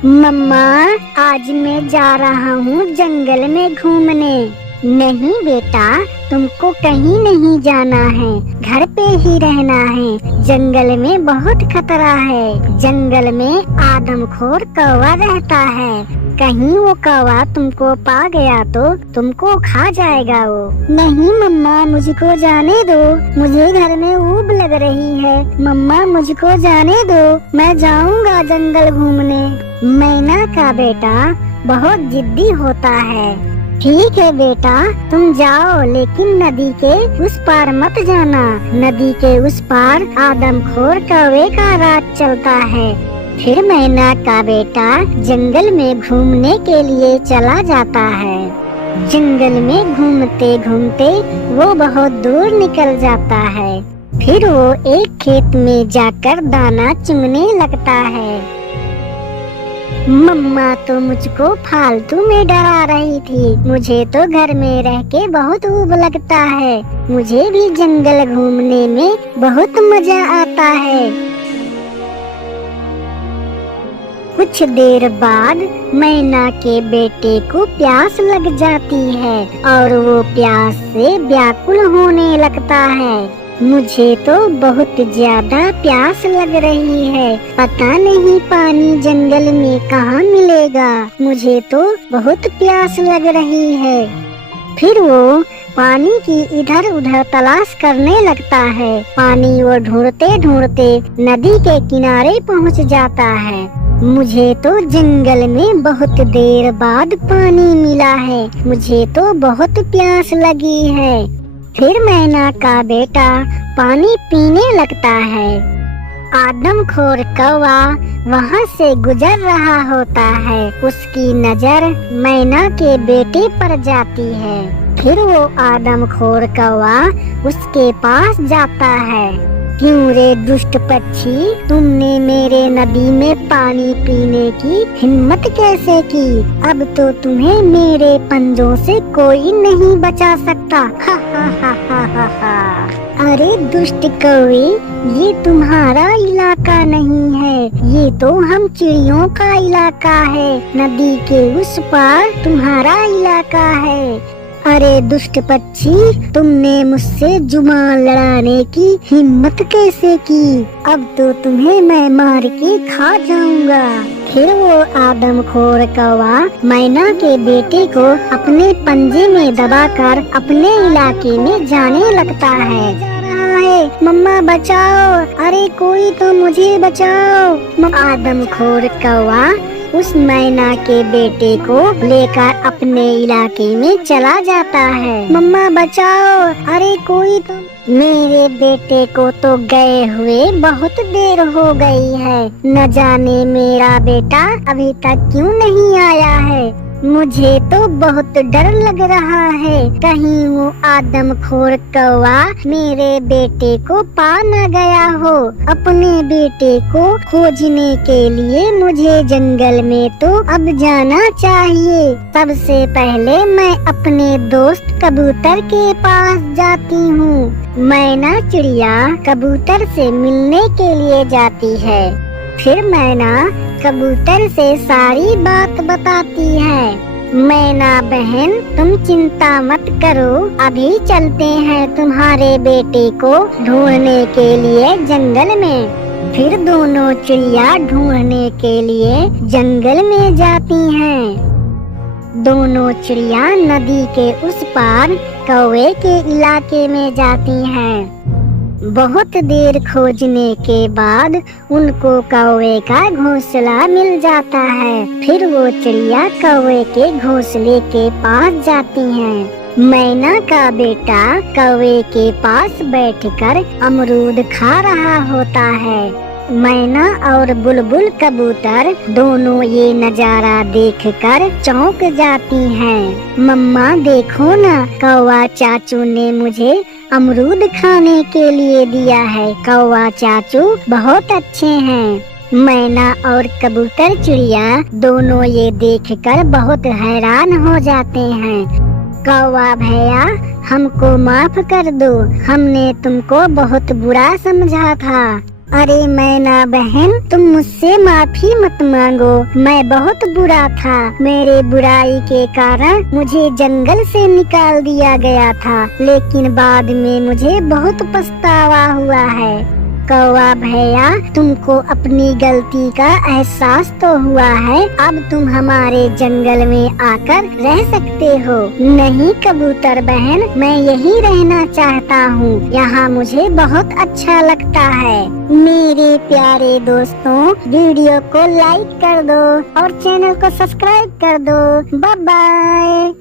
मम्मा, आज मैं जा रहा हूँ जंगल में घूमने। नहीं बेटा, तुमको कहीं नहीं जाना है, घर पे ही रहना है। जंगल में बहुत खतरा है। जंगल में आदमखोर कौवा रहता है। कहीं वो कौवा तुमको पा गया तो तुमको खा जाएगा वो। नहीं मम्मा, मुझको जाने दो, मुझे घर में ऊब लग रही है। मम्मा, मुझको जाने दो, मैं जाऊंगा जंगल घूमने। मैना का बेटा बहुत जिद्दी होता है। ठीक है बेटा, तुम जाओ, लेकिन नदी के उस पार मत जाना। नदी के उस पार आदमखोर कौवे का राज चलता है। फिर मैना का बेटा जंगल में घूमने के लिए चला जाता है। जंगल में घूमते घूमते वो बहुत दूर निकल जाता है। फिर वो एक खेत में जाकर दाना चुगने लगता है। मम्मा तो मुझको फालतू में डरा रही थी। मुझे तो घर में रह के बहुत ऊब लगता है। मुझे भी जंगल घूमने में बहुत मजा आता है। कुछ देर बाद मैना के बेटे को प्यास लग जाती है और वो प्यास से व्याकुल होने लगता है। मुझे तो बहुत ज्यादा प्यास लग रही है। पता नहीं पानी जंगल में कहाँ मिलेगा। मुझे तो बहुत प्यास लग रही है। फिर वो पानी की इधर उधर तलाश करने लगता है। पानी वो ढूंढते ढूंढते नदी के किनारे पहुंच जाता है। मुझे तो जंगल में बहुत देर बाद पानी मिला है। मुझे तो बहुत प्यास लगी है। फिर मैना का बेटा पानी पीने लगता है। आदमखोर कौवा वहाँ से गुजर रहा होता है। उसकी नजर मैना के बेटे पर जाती है। फिर वो आदमखोर कौवा उसके पास जाता है। क्यों रे दुष्ट पक्षी, तुमने मेरे नदी में पानी पीने की हिम्मत कैसे की? अब तो तुम्हें मेरे पंजों से कोई नहीं बचा सकता। हा हा हा हा हा हा। अरे दुष्ट कौवे, ये तुम्हारा इलाका नहीं है, ये तो हम चिड़ियों का इलाका है। नदी के उस पार तुम्हारा इलाका है। अरे दुष्ट पक्षी, तुमने मुझसे जुबान लड़ाने की हिम्मत कैसे की? अब तो तुम्हें मैं मार के खा जाऊंगा। फिर वो आदमखोर कौवा मैना के बेटे को अपने पंजे में दबाकर अपने इलाके में जाने लगता है। मम्मा बचाओ, अरे कोई तो मुझे बचाओ। आदमखोर कौवा उस मैना के बेटे को लेकर अपने इलाके में चला जाता है। मम्मा बचाओ, अरे कोई तो। मेरे बेटे को तो गए हुए बहुत देर हो गई है। न जाने मेरा बेटा अभी तक क्यों नहीं आया है। मुझे तो बहुत डर लग रहा है, कहीं वो आदमखोर कौवा मेरे बेटे को पा न गया हो। अपने बेटे को खोजने के लिए मुझे जंगल में तो अब जाना चाहिए। सबसे पहले मैं अपने दोस्त कबूतर के पास जाती हूँ। मैना चिड़िया कबूतर से मिलने के लिए जाती है। फिर मैना कबूतर से सारी बात बताती है। मैना बहन, तुम चिंता मत करो, अभी चलते हैं तुम्हारे बेटे को ढूंढने के लिए जंगल में। फिर दोनों चिड़िया ढूंढने के लिए जंगल में जाती हैं। दोनों चिड़िया नदी के उस पार कौवे के इलाके में जाती हैं। बहुत देर खोजने के बाद उनको कौवे का घोंसला मिल जाता है। फिर वो चिड़िया कौवे के घोंसले के पास जाती हैं। मैना का बेटा कौवे के पास बैठकर अमरूद खा रहा होता है। मैना और बुलबुल कबूतर दोनों ये नजारा देखकर चौंक जाती हैं। मम्मा देखो ना, कौवा चाचू ने मुझे अमरूद खाने के लिए दिया है। कौवा चाचू बहुत अच्छे हैं। मैना और कबूतर चिड़िया दोनों ये देखकर बहुत हैरान हो जाते हैं। कौवा भैया, हमको माफ कर दो, हमने तुमको बहुत बुरा समझा था। अरे मैना बहन, तुम मुझसे माफी मत मांगो। मैं बहुत बुरा था। मेरे बुराई के कारण मुझे जंगल से निकाल दिया गया था, लेकिन बाद में मुझे बहुत पछतावा हुआ है। कौवा भैया, तुमको अपनी गलती का एहसास तो हुआ है। अब तुम हमारे जंगल में आकर रह सकते हो। नहीं कबूतर बहन, मैं यहीं रहना चाहता हूँ। यहाँ मुझे बहुत अच्छा लगता है। मेरे प्यारे दोस्तों, वीडियो को लाइक कर दो और चैनल को सब्सक्राइब कर दो। Bye bye.